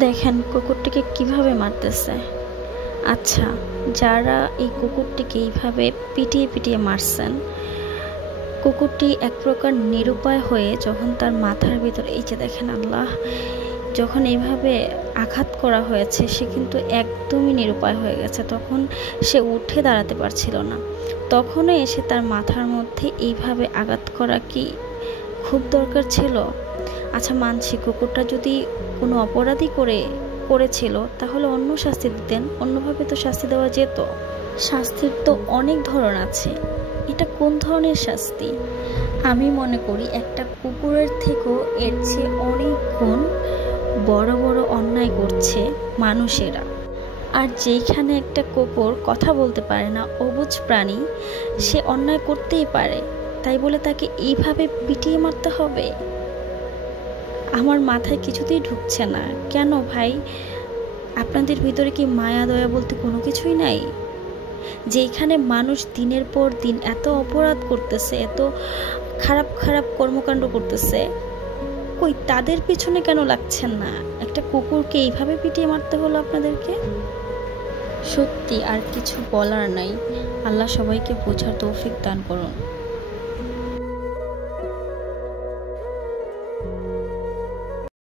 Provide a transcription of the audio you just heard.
দেখেন কুকুরটিকে কিভাবে মারতেছে। আচ্ছা, যারা এই কুকুরটিকে এইভাবে পিটিয়ে পিটিয়ে মারছেন, কুকুরটি এক প্রকার নিরুপায় হয়ে যখন তার মাথার ভিতর এই যে দেখেন আল্লাহ, যখন এইভাবে আঘাত করা হয়েছে সে কিন্তু একদমই নিরুপায় হয়ে গেছে। তখন সে উঠে দাঁড়াতে পারছিল না, তখনও এসে তার মাথার মধ্যে এইভাবে আঘাত করা কি খুব দরকার ছিল? আচ্ছা মানছি, কুকুরটা যদি কোনো অপরাধী করেছিল তাহলে অন্য শাস্তি দিতেন, অন্যভাবে তো শাস্তি দেওয়া যেত। শাস্তির তো অনেক ধরন আছে, এটা কোন ধরনের শাস্তি? আমি মনে করি একটা কুকুরের থেকেও এর চেয়ে অনেক গুণ বড় বড় অন্যায় করছে মানুষেরা। আর যেইখানে একটা কুকুর কথা বলতে পারে না, অবুঝ প্রাণী, সে অন্যায় করতেই পারে, তাই বলে তাকে এইভাবে পিটিয়ে মারতে হবে? আমার মাথায় কিছুতেই ঢুকছে না। কেন ভাই, আপনাদের ভিতরে কি মায়া দয়া বলতে কোনো কিছুই নাই? যেখানে মানুষ দিনের পর দিন এত অপরাধ করতেছে, এত খারাপ খারাপ কর্মকাণ্ড করতেছে, কই তাদের পিছনে কেন লাগছেন না? একটা কুকুরকে এইভাবে পিটিয়ে মারতে হলো আপনাদেরকে? সত্যি আর কিছু বলার নাই। আল্লাহ সবাইকে বোঝার তৌফিক দান করুন।